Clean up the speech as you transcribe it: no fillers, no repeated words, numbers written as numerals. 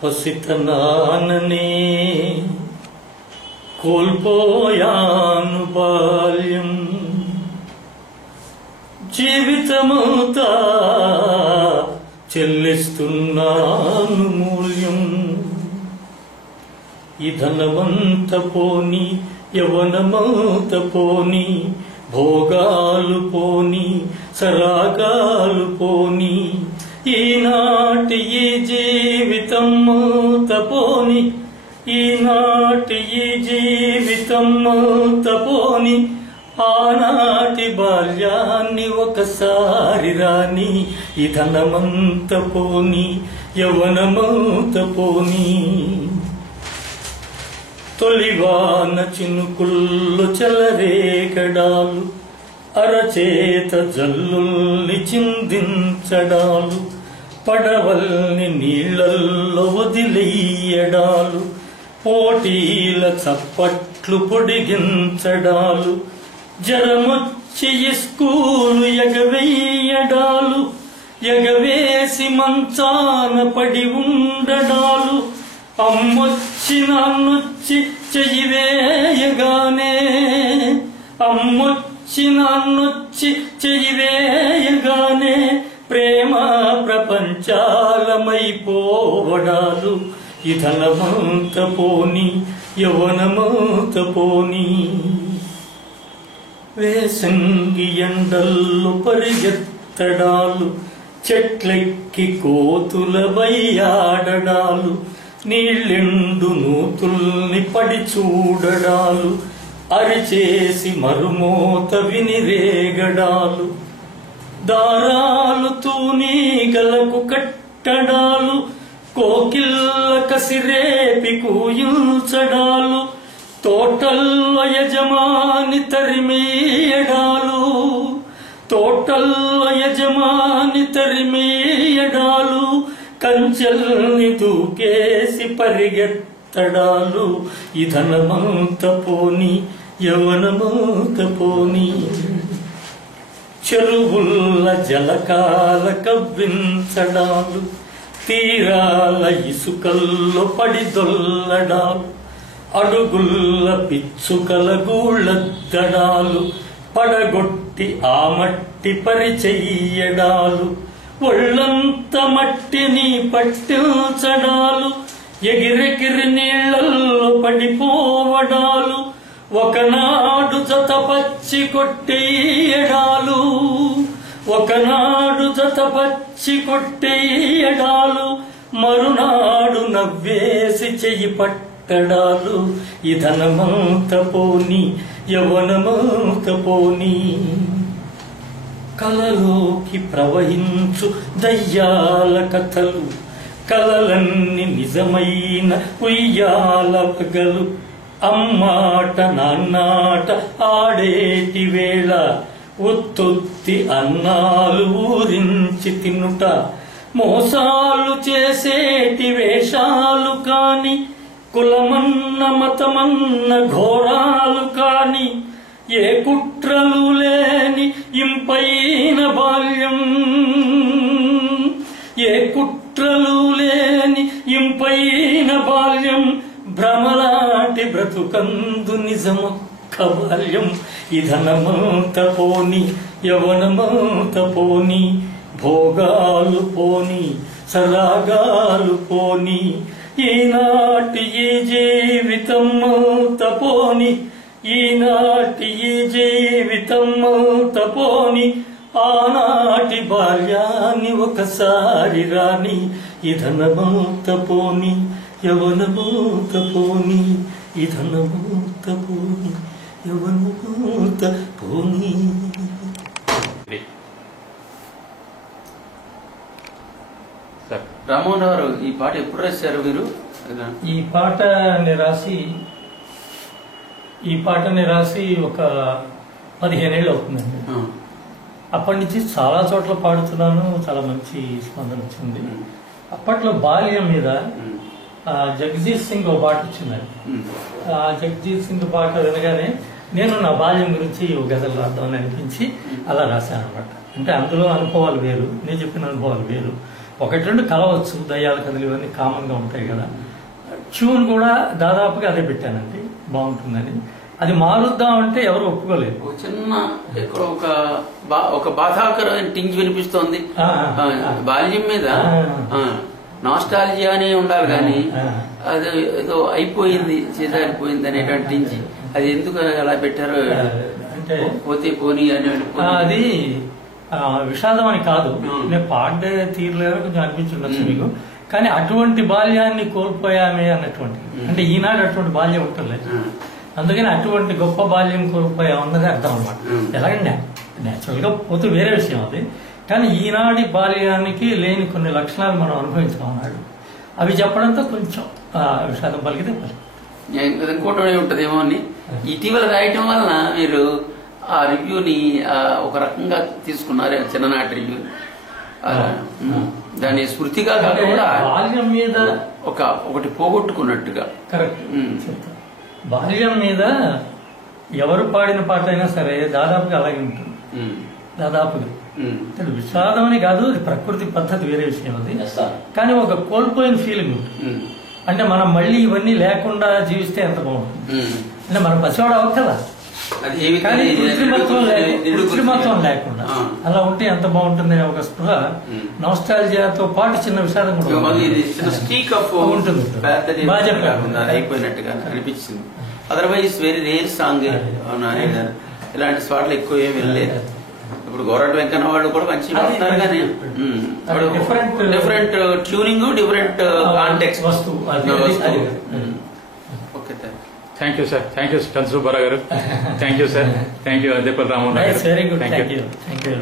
పసితనాననే కోల్పోయాను బాల్యం, జీవితమంతా చెల్లిస్తున్నాను మూల్యం. ఈ ధనమంత పోని, యవనమంత పోని, భోగాలు పోని, సరాగాలు పోని, ఈనాటి ఈ జీవితం తపోని, ఈనాటి ఈ జీవితం తపోని, ఆనాటి బాల్యాన్ని ఒకసారి రాని, ఈ ధనమంత పోని, యవనమంత పోని. తొలివాన చినుకుల్లో చెలరేగడాలు, అరచేత జల్లుల్ని చిందించడాలు, పడవల్ని నీళ్లల్లో వదిలేయడాలు, పోటీల చప్పట్లు పొడిగించడాలు, జరమొచ్చి స్కూలు ఎగవేయడాలు, ఎగవేసి మంచాన పడి ఉండడాలు, అమ్మొచ్చి నాన్నొచ్చి చెయ్యి వేయగానే, అమ్మొచ్చి నాన్నొచ్చి చెయ్యి వేయగానే, ప్రేమ ప్రపంచాలమైపోవడాలు, ఈ ధనమంత పోని, యవనమంత పోని. వేసంగి ఎండల్లో పరిగెత్తడాలు, చెట్లెక్కి కోతుల వయ్యాడడాలు, నీళ్ళెండు నూతుల్ని పడి చూడడాలు, అరిచేసి మరుమోత వినిరేగడాలు, దారాలు తూనీగలకు కట్టడాలు, కోకిల్ల కసిరేపి కూయించడాలు, తోటల్లో యజమాని తరిమేయడాలు, తోటల్లో యజమాని తరిమేయడాలు, కంచెల్ని దూకేసి పరిగెత్తడాలు, ఈ ధనమంత పోని, యవనమంత పోని. చెరువుల్ల జలకాల కవ్వించడాలు, తీరాల ఇసుకల్లో పడి దొల్లడాలు, అడుగుల్ల పిచ్చుకల గూళ్ళద్దడాలు, పడగొట్టి ఆ మట్టి పరిచెయ్యడాలు, ఒళ్ళంత మట్టిని పట్టించడాలు, ఎగిరెగిరి నీళ్లల్లో పడిపోవడాలు, ఒకనాడు జత పచ్చి కొట్టేయడాలు, ఒకనాడు జత పచ్చి కొట్టేయడాలు, మరునాడు నవ్వేసి చెయ్యి పట్టడాలు, ఈ ధనమంత పోని, యవనమంత పోని. కలలోకి ప్రవహించు దయ్యాల కథలు, కలలన్నీ నిజమైన ఉయ్యాల పగలు, అమ్మాట నాన్నాట ఆడేటి వేళ, ఒత్తొత్తి అన్నాలు ఊరించి తినుట, మోసాలు చేసేటి వేషాలు కాని, కులమన్న మతమన్న ఘోరాలు కాని, ఏ కుట్రలు లేని ఇంపైన బాల్యం, ఏ కుట్రలు లేని ఇంపైన బాల్యం, భ్రమలాంటి బ్రతుకందు నిజమొక్క బాల్యం, ఈ ధనమంత పోని, యవనమంత పోని, భోగాలు పోని, సరాగాలు పోని, ఈనాటి ఈ జీవితం పోని, ఈనాటి ఈ జీవితం పోని, ఆనాటి బాల్యాన్ని ఒకసారి రాని, ఈ ధనమంత పోని, యవనమంత పోని, ఈ ధనమంత పోని, యవనమంత పోని. రామోహన్ గారు, ఈ పాట ఎప్పుడు రాశారు మీరు? ఈ పాటని రాసి ఒక 15 ఏళ్ళు అవుతుందండి. అప్పటి నుంచి చాలా చోట్ల పాడుతున్నాను, చాలా మంచి స్పందన వచ్చింది. అప్పట్లో బాల్యం మీద జగజీత్ సింగ్ ఒక పాట వచ్చిందండి. ఆ జగజీత్ సింగ్ పాట వినగానే నేను నా బాల్యం గురించి ఒక గజలు రాద్దామని అనిపించి అలా రాశాను అనమాట. అంటే అందులో అనుభవాలు వేరు, నేను చెప్పిన అనుభవాలు వేరు. ఒకటి రెండు కలవచ్చు, దయ్యాల కథలు ఇవన్నీ కామన్ గా ఉంటాయి కదా. ట్యూన్ కూడా దాదాపుగా అదే పెట్టానండి, బాగుంటుందని. అది మారుద్దాం అంటే ఎవరు ఒప్పుకోలేదు. ఒక చిన్న ఇక్కడ ఒక బాధాకరమైన టింజ్ వినిపిస్తోంది బాల్యం మీద. నాస్టాలజియా అనే ఉండాలి కానీ అది ఏదో అయిపోయింది, చేజారిపోయింది అనేటువంటి టింజ్. అది ఎందుకు అలా పెట్టారో అంటే పోతే పోనీ అని. అది విషాదం అని కాదు, నేను పాడే తీరులేదో కొంచెం అనిపించుండొచ్చు మీకు, కానీ అటువంటి బాల్యాన్ని కోల్పోయామే అన్నటువంటి, అంటే ఈనాడు అటువంటి బాల్యం ఉంటలేదు, అందుకని అటువంటి గొప్ప బాల్యం కోల్పోయామన్నది అర్థం అనమాట. ఎలాగంటే నేచురల్ గా పోతే వేరే విషయం అది, కానీ ఈనాటి బాల్యానికి లేని కొన్ని లక్షణాలు మనం అనుభవించామన్నాడు. అవి చెప్పడంతో కొంచెం విషాదం పలికితే ఇంకోటి ఉంటదేమో అని ఇటీవల రాయటం వలన మీరు ఆ రివ్యూని ఒక రకంగా తీసుకున్నారు, చిన్ననాటి రివ్యూ. దాని స్మృతిగా కాకుండా బాల్యం మీద ఒకటి పోగొట్టుకున్నట్టుగా. కరెక్ట్. బాల్యం మీద ఎవరు పాడిన పాట అయినా సరే దాదాపుగా అలాగే ఉంటుంది, దాదాపుగా. విషాదం అని కాదు, అది ప్రకృతి పద్ధతి, వేరే విషయం అది. కానీ ఒక కోల్పోయిన ఫీలింగ్ ఉంటుంది. అంటే మనం మళ్ళీ ఇవన్నీ లేకుండా జీవిస్తే ఎంత బాగుంటుంది. అంటే మనం పసివాడు అవ్వదు కదా, కానీ కృత్రిమత్వం లేకుండా అలా ఉంటే ఎంత బాగుంటుంది ఒక స్పృహ, నాస్టాల్జియాతో పాటు చిన్న విషాదం కూడా ఉంటుంది. బాగా చెప్పారు, అయిపోయినట్టుగా అనిపించింది. Otherwise very rare song. ఇలాంటి స్పాట్లు ఎక్కువ ఏమి వెళ్ళలేదు. ఇప్పుడు గోరటి వెంకన్న వాళ్ళు కూడా మంచి పాడుతున్నారు, కానీ different tuning, different context. Okay, thank you sir. Thank you Chandra Subbarao గారు. Thank you sir. Thank you Addepalli Ramohan గారు. Very good. Thank you.